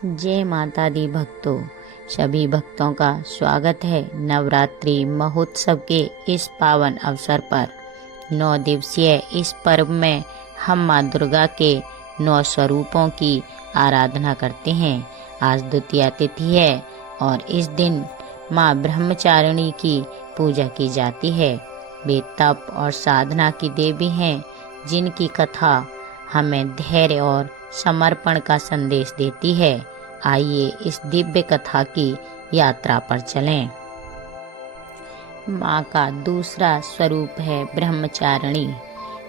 जय माता दी भक्तों, सभी भक्तों का स्वागत है नवरात्रि महोत्सव के इस पावन अवसर पर। 9 दिवसीय इस पर्व में हम माँ दुर्गा के 9 स्वरूपों की आराधना करते हैं। आज द्वितीया तिथि है और इस दिन माँ ब्रह्मचारिणी की पूजा की जाती है। वे तप और साधना की देवी हैं, जिनकी कथा हमें धैर्य और समर्पण का संदेश देती है। आइए इस दिव्य कथा की यात्रा पर चलें। माँ का दूसरा स्वरूप है ब्रह्मचारिणी।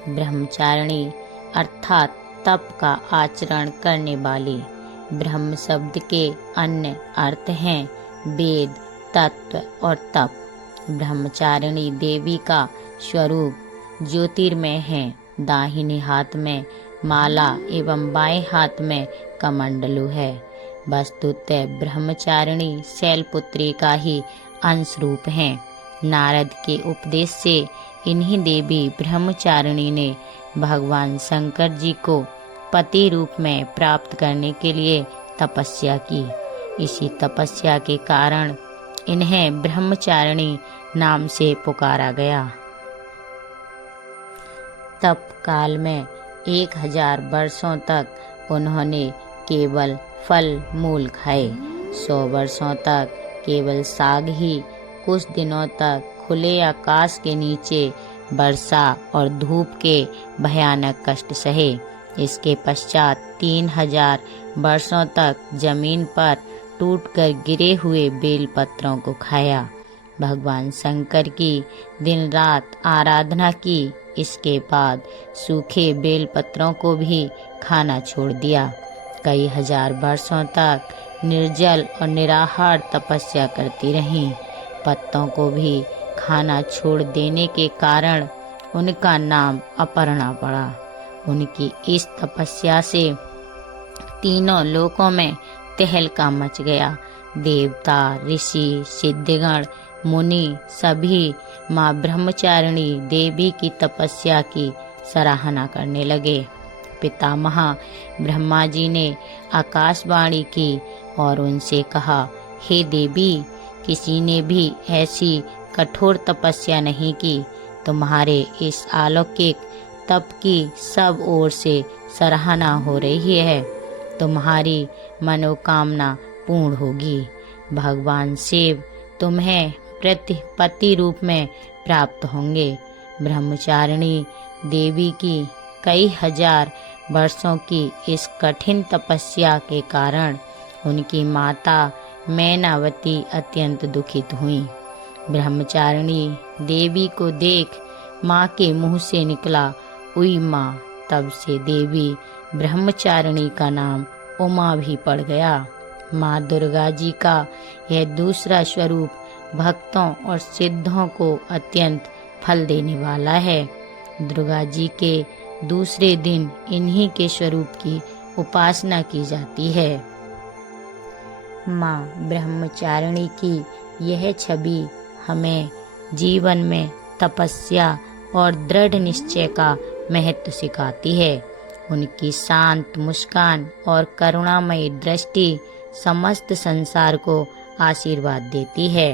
ब्रह्मचारिणी अर्थात तप का आचरण करने वाली। ब्रह्म शब्द के अन्य अर्थ हैं वेद, तत्व और तप। ब्रह्मचारिणी देवी का स्वरूप ज्योतिर्मय है। दाहिने हाथ में माला एवं बाएं हाथ में कमंडलू है। वस्तुतः ब्रह्मचारिणी शैलपुत्री का ही अंश रूप हैं। नारद के उपदेश से इन्हीं देवी ब्रह्मचारिणी ने भगवान शंकर जी को पति रूप में प्राप्त करने के लिए तपस्या की। इसी तपस्या के कारण इन्हें ब्रह्मचारिणी नाम से पुकारा गया। तप काल में 1000 वर्षों तक उन्होंने केवल फल मूल खाए। 100 वर्षों तक केवल साग ही। कुछ दिनों तक खुले आकाश के नीचे वर्षा और धूप के भयानक कष्ट सहे। इसके पश्चात 3000 वर्षों तक जमीन पर टूटकर गिरे हुए बेल पत्रों को खाया। भगवान शंकर की दिन रात आराधना की। इसके बाद सूखे बेल पत्रों को भी खाना छोड़ दिया। कई हजार वर्षों तक निर्जल और निराहार तपस्या करती रहीं। पत्तों को भी खाना छोड़ देने के कारण उनका नाम अपर्णा पड़ा। उनकी इस तपस्या से तीनों लोकों में तहलका मच गया। देवता, ऋषि, सिद्धगण, मुनि सभी माँ ब्रह्मचारिणी देवी की तपस्या की सराहना करने लगे। पितामह ब्रह्मा जी ने आकाशवाणी की और उनसे कहा, हे देवी, किसी ने भी ऐसी कठोर तपस्या नहीं की। तुम्हारे इस अलौकिक तप की सब ओर से सराहना हो रही है। तुम्हारी मनोकामना पूर्ण होगी। भगवान शिव तुम्हें पति रूप में प्राप्त होंगे। ब्रह्मचारिणी देवी की कई हजार वर्षों की इस कठिन तपस्या के कारण उनकी माता मैनावती अत्यंत दुखित हुई। ब्रह्मचारिणी देवी को देख माँ के मुंह से निकला, उई माँ। तब से देवी ब्रह्मचारिणी का नाम उमा भी पड़ गया। माँ दुर्गा जी का यह दूसरा स्वरूप भक्तों और सिद्धों को अत्यंत फल देने वाला है। दुर्गा जी के दूसरे दिन इन्हीं के स्वरूप की उपासना की जाती है। माँ ब्रह्मचारिणी की यह छवि हमें जीवन में तपस्या और दृढ़ निश्चय का महत्व सिखाती है। उनकी शांत मुस्कान और करुणामयी दृष्टि समस्त संसार को आशीर्वाद देती है।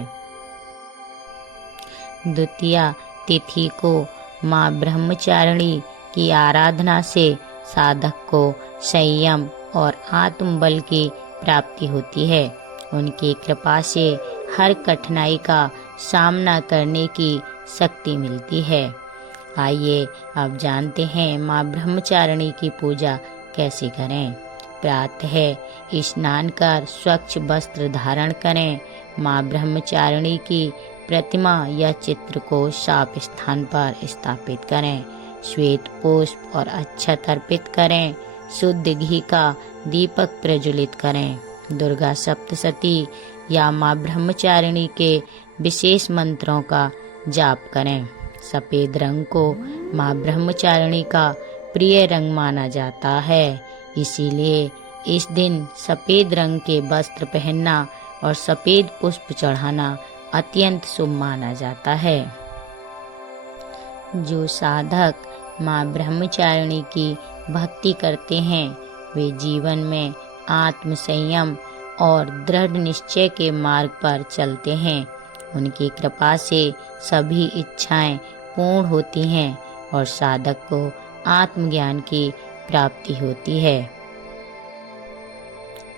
द्वितीया तिथि को माँ ब्रह्मचारिणी की आराधना से साधक को संयम और आत्मबल की प्राप्ति होती है। उनकी कृपा से हर कठिनाई का सामना करने की शक्ति मिलती है। आइए अब जानते हैं माँ ब्रह्मचारिणी की पूजा कैसे करें। प्रातः स्नान कर स्वच्छ वस्त्र धारण करें। माँ ब्रह्मचारिणी की प्रतिमा या चित्र को साफ स्थान पर स्थापित करें। श्वेत पुष्प और अक्षत अर्पित करें। शुद्ध घी का दीपक प्रज्वलित करें। दुर्गा सप्तशती या माँ ब्रह्मचारिणी के विशेष मंत्रों का जाप करें। सफेद रंग को माँ ब्रह्मचारिणी का प्रिय रंग माना जाता है, इसीलिए इस दिन सफेद रंग के वस्त्र पहनना और सफेद पुष्प चढ़ाना अत्यंत शुभ माना जाता है। जो साधक माँ ब्रह्मचारिणी की भक्ति करते हैं वे जीवन में आत्म संयम और दृढ़ निश्चय के मार्ग पर चलते हैं। उनकी कृपा से सभी इच्छाएं पूर्ण होती हैं और साधक को आत्मज्ञान की प्राप्ति होती है।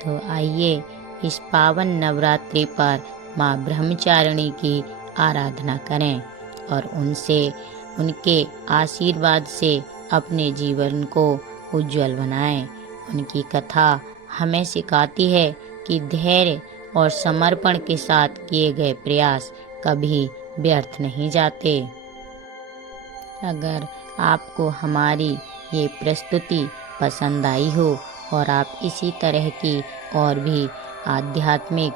तो आइए इस पावन नवरात्रि पर माँ ब्रह्मचारिणी की आराधना करें और उनके आशीर्वाद से अपने जीवन को उज्जवल बनाएं। उनकी कथा हमें सिखाती है कि धैर्य और समर्पण के साथ किए गए प्रयास कभी व्यर्थ नहीं जाते। अगर आपको हमारी ये प्रस्तुति पसंद आई हो और आप इसी तरह की और भी आध्यात्मिक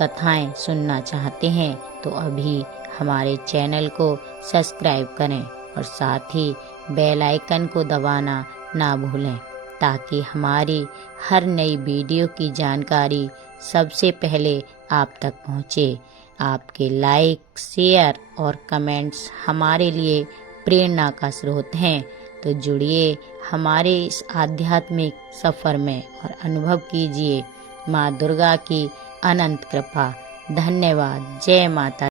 कथाएं सुनना चाहते हैं तो अभी हमारे चैनल को सब्सक्राइब करें और साथ ही बेल आइकन को दबाना ना भूलें ताकि हमारी हर नई वीडियो की जानकारी सबसे पहले आप तक पहुंचे। आपके लाइक, शेयर और कमेंट्स हमारे लिए प्रेरणा का स्रोत हैं। तो जुड़िए हमारे इस आध्यात्मिक सफ़र में और अनुभव कीजिए माँ दुर्गा की अनंत कृपा। धन्यवाद। जय माता।